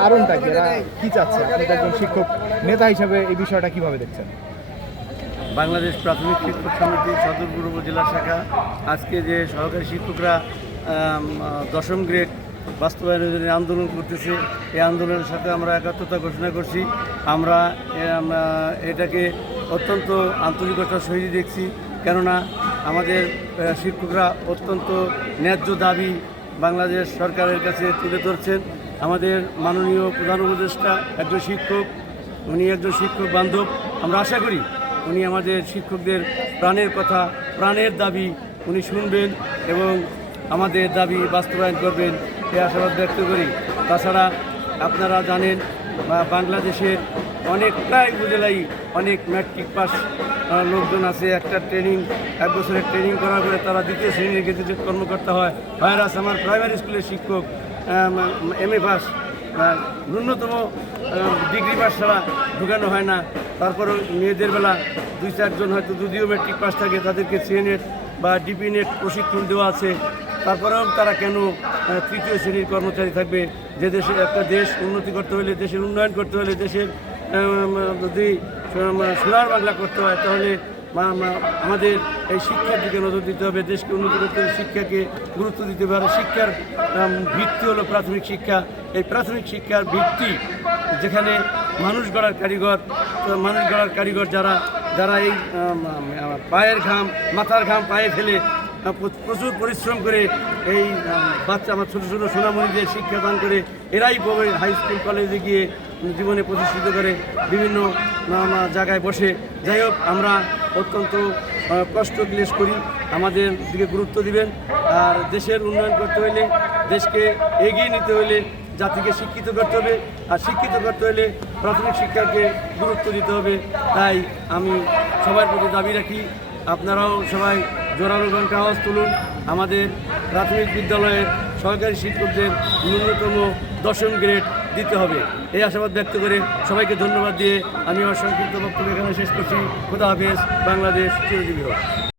কারণটা কি? কি চাচ্ছে? আপনি একজন শিক্ষক, নেতা হিসেবে এই বিষয়টা কীভাবে দেখছেন? বাংলাদেশ প্রাথমিক শিক্ষক সমিতি, সদর পূর্ব উপজেলা শাখা। আজকে যে সহকারী শিক্ষকরা দশম গ্রেড বাস্তবায়নের জন্য আন্দোলন করতেছে, এই আন্দোলনের সাথে আমরা একাত্মতা ঘোষণা করছি। আমরা এটাকে অত্যন্ত আন্তরিকতার সহিত দেখছি। কেননা আমাদের শিক্ষকরা অত্যন্ত ন্যায্য দাবি বাংলাদেশ সরকারের কাছে তুলে ধরছেন। আমাদের মাননীয় প্রধান উপদেষ্টা একজন শিক্ষক, উনি একজন শিক্ষক বান্ধব। আমরা আশা করি উনি আমাদের শিক্ষকদের প্রাণের কথা, প্রাণের দাবি উনি শুনবেন এবং আমাদের দাবি বাস্তবায়ন করবেন এই আশাবাদ ব্যক্ত করি। তাছাড়া আপনারা জানেন, বা বাংলাদেশের অনেক প্রায় উপজেলায় অনেক ম্যাট্রিক পাস লোকজন আছে। একটা ট্রেনিং এক বছরের ট্রেনিং করার পরে তারা দ্বিতীয় শ্রেণির গেজেটেড কর্মকর্তা হয়। ভাইরাস আমার প্রাইমারি স্কুলের শিক্ষক এম এ পাস ন্যূনতম ডিগ্রি পাস ছাড়া ঢুকানো হয় না। তারপরেও মেয়েদের বেলা দুই চারজন হয়তো যদিও মেট্রিক পাস থাকে, তাদেরকে সিএনএট বা ডিপি নেট প্রশিক্ষণ দেওয়া আছে। তারপরেও তারা কেন তৃতীয় শ্রেণির কর্মচারী থাকবে? যে দেশে একটা দেশ উন্নতি করতে হলে, দেশের উন্নয়ন করতে হলে, দেশের যদি সোনার বাংলা করতে হয়, তাহলে আমাদের এই শিক্ষার দিকে নজর দিতে হবে, দেশকে উন্নতি করতে হলে শিক্ষাকে গুরুত্ব দিতে হবে। আর শিক্ষার ভিত্তি হলো প্রাথমিক শিক্ষা। এই প্রাথমিক শিক্ষার ভিত্তি যেখানে মানুষ গড়ার কারিগর মানুষ গড়ার কারিগর যারা যারা এই পায়ের ঘাম, মাথার ঘাম পায়ে ফেলে প্রচুর পরিশ্রম করে এই বাচ্চা, আমার ছোটো ছোটো সোনামণিদের শিক্ষাদান করে এরাই পরে হাই স্কুল কলেজে গিয়ে জীবনে প্রতিষ্ঠিত করে বিভিন্ন জায়গায় বসে। যাই হোক, আমরা অত্যন্ত কষ্ট ক্লেশ করি। আমাদের দিকে গুরুত্ব দিবেন। আর দেশের উন্নয়ন করতে হলে দেশকে এগিয়ে নিতে হলে জাতিকে শিক্ষিত করতে হবে। আর শিক্ষিত করতে হলে প্রাথমিক শিক্ষাকে গুরুত্ব দিতে হবে। তাই আমি সবার প্রতি দাবি রাখি, আপনারাও সবাই জোরালো ঘণ্টা আওয়াজ তুলুন। আমাদের প্রাথমিক বিদ্যালয়ের সরকারি শিক্ষকদের ন্যূনতম দশম গ্রেড দিতে হবে। এই আশাবাদ ব্যক্ত করে সবাইকে ধন্যবাদ দিয়ে আমি আমার সংক্ষিপ্ত বক্তব্য এখানে শেষ করছি। খোদা হাফেজ। বাংলাদেশ চিরজীবী হোক।